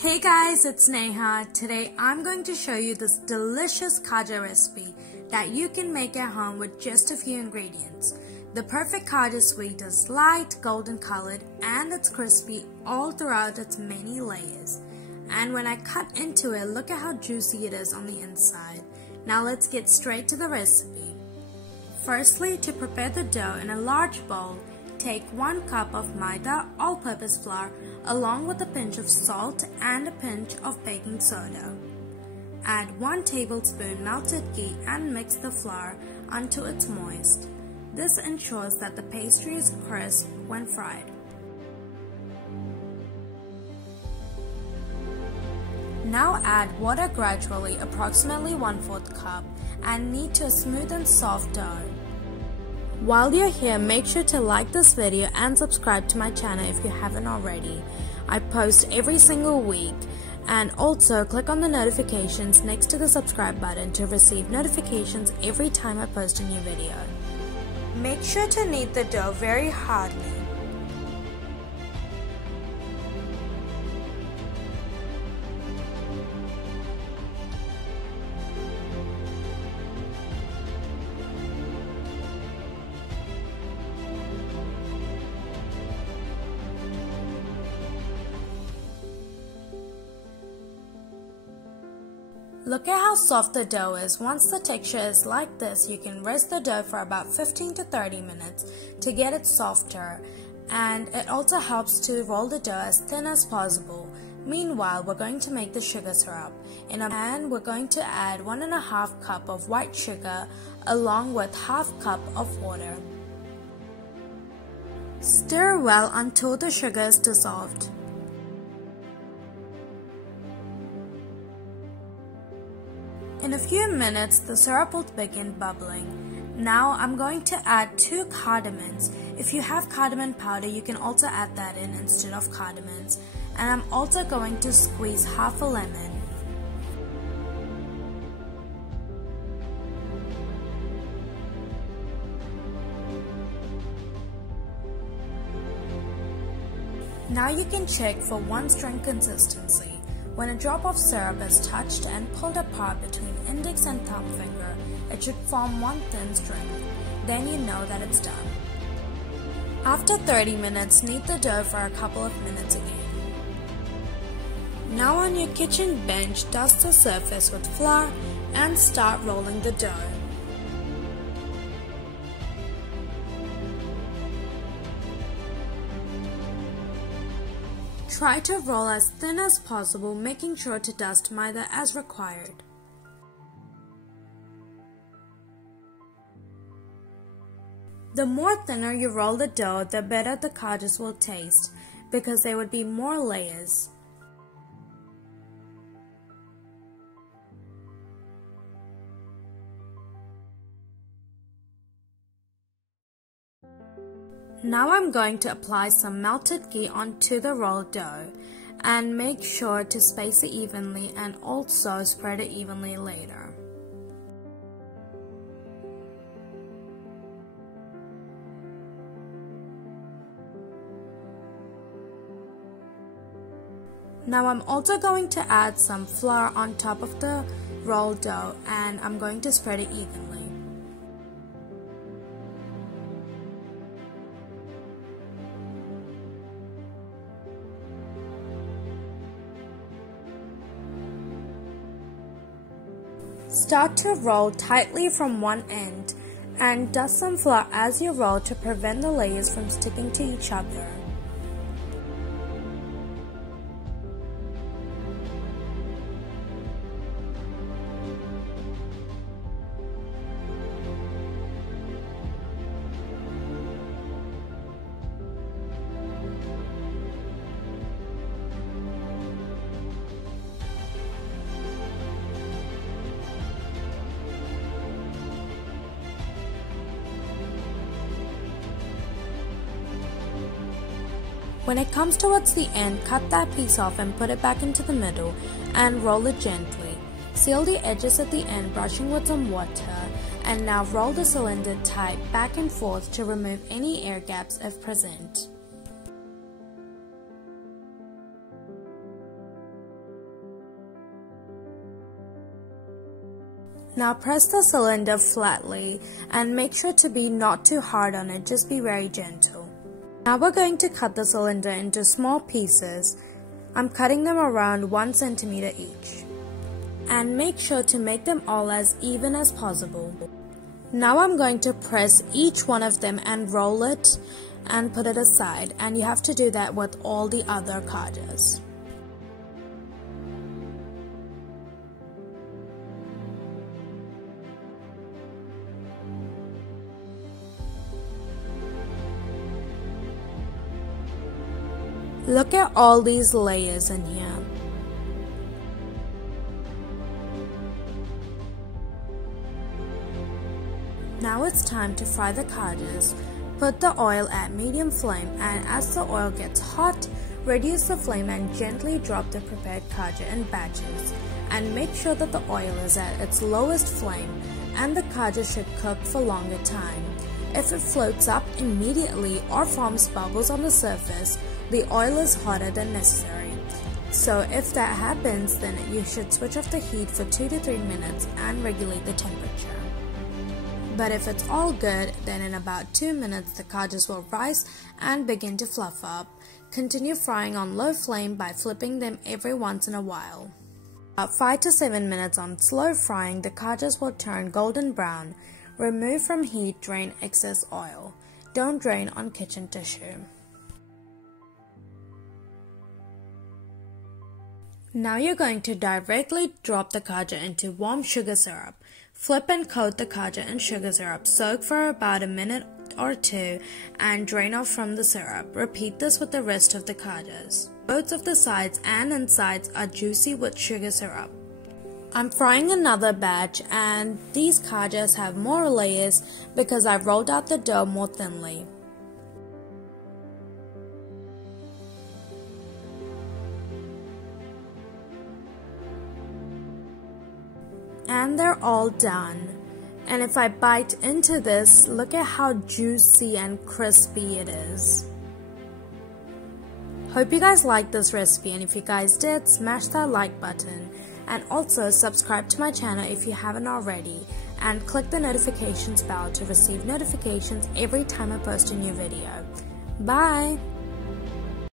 Hey guys, it's Neha. Today I'm going to show you this delicious Kaja recipe that you can make at home with just a few ingredients. The perfect Kaja sweet is light, golden colored, and it's crispy all throughout its many layers. And when I cut into it, look at how juicy it is on the inside. Now let's get straight to the recipe. Firstly, to prepare the dough in a large bowl, take 1 cup of maida all-purpose flour along with a pinch of salt and a pinch of baking soda. Add 1 tablespoon melted ghee and mix the flour until it's moist. This ensures that the pastry is crisp when fried. Now add water gradually, approximately 1/4 cup, and knead to a smooth and soft dough. While you're here, make sure to like this video and subscribe to my channel if you haven't already. I post every single week, and also click on the notifications next to the subscribe button to receive notifications every time I post a new video. Make sure to knead the dough very hardly. Look at how soft the dough is. Once the texture is like this, you can rest the dough for about 15 to 30 minutes to get it softer, and it also helps to roll the dough as thin as possible. Meanwhile, we're going to make the sugar syrup. In a pan, we're going to add 1.5 cup of white sugar along with 1/2 cup of water. Stir well until the sugar is dissolved. In a few minutes, the syrup will begin bubbling. Now I'm going to add 2 cardamons. If you have cardamom powder, you can also add that in instead of cardamons. And I'm also going to squeeze 1/2 a lemon. Now you can check for one string consistency. When a drop of syrup is touched and pulled apart between index and thumb finger, it should form one thin string. Then you know that it's done. After 30 minutes, knead the dough for a couple of minutes again. Now on your kitchen bench, dust the surface with flour and start rolling the dough. Try to roll as thin as possible, making sure to dust maida as required. The more thinner you roll the dough, the better the kajas will taste, because there would be more layers. Now I'm going to apply some melted ghee onto the rolled dough and make sure to space it evenly and also spread it evenly later. Now I'm also going to add some flour on top of the rolled dough and I'm going to spread it evenly. Start to roll tightly from one end and dust some flour as you roll to prevent the layers from sticking to each other. When it comes towards the end, cut that piece off and put it back into the middle and roll it gently. Seal the edges at the end, brushing with some water, and now roll the cylinder tight back and forth to remove any air gaps if present. Now press the cylinder flatly and make sure to be not too hard on it, just be very gentle. Now we're going to cut the cylinder into small pieces. I'm cutting them around 1 centimeter each. And make sure to make them all as even as possible. Now I'm going to press each one of them and roll it and put it aside, and you have to do that with all the other kajas. Look at all these layers in here. Now it's time to fry the kajas. Put the oil at medium flame, and as the oil gets hot, reduce the flame and gently drop the prepared kaja in batches. And make sure that the oil is at its lowest flame, and the kaja should cook for longer time. If it floats up immediately or forms bubbles on the surface, the oil is hotter than necessary. So if that happens, then you should switch off the heat for 2 to 3 minutes and regulate the temperature. But if it's all good, then in about 2 minutes the kajas will rise and begin to fluff up. Continue frying on low flame by flipping them every once in a while. About 5 to 7 minutes on slow frying, the kajas will turn golden brown. Remove from heat, drain excess oil. Don't drain on kitchen tissue. Now you're going to directly drop the kaja into warm sugar syrup. Flip and coat the kaja in sugar syrup. Soak for about a minute or 2 and drain off from the syrup. Repeat this with the rest of the kajas. Both of the sides and insides are juicy with sugar syrup. I'm frying another batch, and these kajas have more layers because I've rolled out the dough more thinly. And they're all done. And if I bite into this, look at how juicy and crispy it is. Hope you guys liked this recipe, and if you guys did, smash that like button. And also subscribe to my channel if you haven't already, and click the notifications bell to receive notifications every time I post a new video. Bye!